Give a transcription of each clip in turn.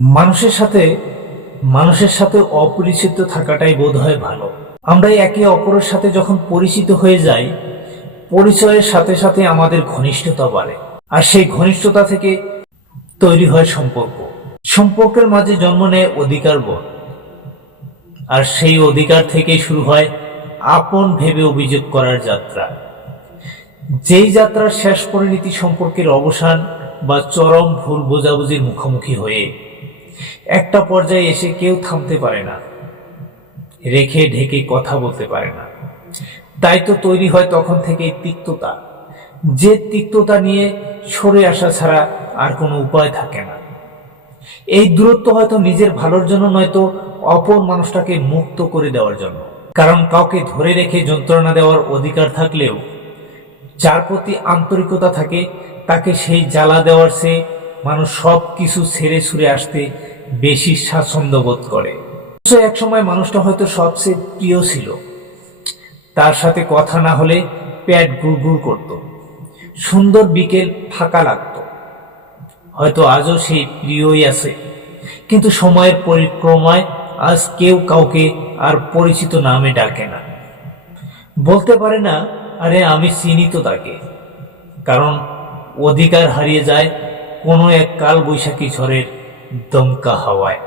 মানুষের সাথে অপরিচিত থাকাটাই বোধহয় ভালো। আমরা একে অপরের সাথে যখন পরিচিত হয়ে যাই, পরিচয়ের সাথে সাথে আমাদের ঘনিষ্ঠতা বাড়ে, আর সেই ঘনিষ্ঠতা থেকে তৈরি হয় সম্পর্ক। সম্পর্কের মাঝে জন্ম নেয় অধিকার বোধ, আর সেই অধিকার থেকেই শুরু হয় আপন ভেবে অভিযোগ করার যাত্রা। যেই যাত্রার শেষ পরিণতি সম্পর্কের অবসান বা চরম ভুল বোঝাবুঝির মুখোমুখি হয়ে একটা পর্যায়ে এসে কেউ থামতে পারে না, রেখে ঢেকে কথা বলতে পারে না। তাই তো তৈরি হয় তখন থেকে তিক্ততা, যে তিক্ততা নিয়ে সরে আসা ছাড়া আর কোনো উপায় থাকে না। এই দূরত্ব হয়তো নিজের ভালোর জন্য নয়তো অপর মানুষটাকে মুক্ত করে দেওয়ার জন্য। কারণ কাউকে ধরে রেখে যন্ত্রণা দেওয়ার অধিকার থাকলেও যার প্রতি আন্তরিকতা থাকে তাকে সেই জ্বালা দেওয়ার চেয়ে মানুষ সব কিছু ছেড়ে ছুড়ে আসতে বেশি স্বাচ্ছন্দ্য বোধ করে। এক সময় মানুষটা হয়তো সবচেয়ে প্রিয় ছিল, তার সাথে কথা না হলে পেট গুড়গুড় করত, সুন্দর বিকেল ফাঁকা লাগতো। হয়তো আজও সেই প্রিয়ই আছে, কিন্তু সময়ের পরিক্রমায় আজ কেউ কাউকে আর পরিচিত নামে ডাকে না, বলতে পারে না আরে আমি চিনি তো তাকে। কারণ অধিকার হারিয়ে যায় কোনো এক কাল বৈশাখী ঝড়ের দমকা হাওয়ায়।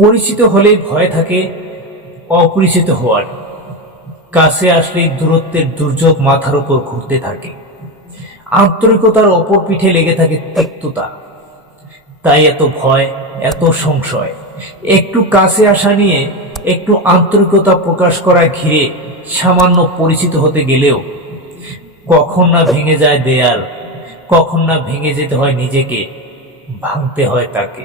পরিচিত হলেই ভয় থাকে অপরিচিত হওয়ার, কাছে আসলেই দূরত্বের দুর্যোগ মাথার উপর ঘুরতে থাকে, আন্তরিকতার অপর পিঠে লেগে থাকে তিক্ততা। তাই এত ভয়, এত সংশয়। একটু কাছে আসা নিয়ে, একটু আন্তরিকতা প্রকাশ করা ঘিরে সামান্য পরিচিত হতে গেলেও কখন না ভেঙে যায় দেয়াল, কখন না ভেঙে যেতে হয় নিজেকে, ভাঙতে হয় তাকে।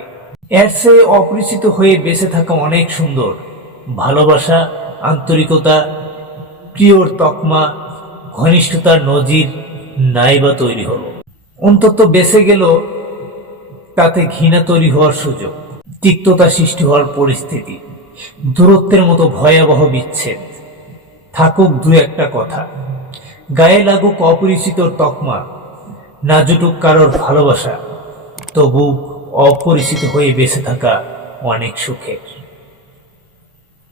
এর চেয়ে অপরিচিত হয়ে বেঁচে থাকা অনেক সুন্দর। ভালোবাসা, আন্তরিকতা, প্রিয়র তকমা, ঘনিষ্ঠতার নজির নাই বা তৈরি হলো, অন্তত বেঁচে গেল তাতে ঘৃণা তৈরি হওয়ার সুযোগ, তিক্ততা সৃষ্টি হওয়ার পরিস্থিতি, দূরত্বের মতো ভয়াবহ বিচ্ছেদ। থাকুক দু একটা কথা, গায়ে লাগুক অপরিচিতর তকমা, না জুটুক কারোর ভালোবাসা, তবু অপরিচিত হয়ে বেঁচে থাকা অনেক সুখের।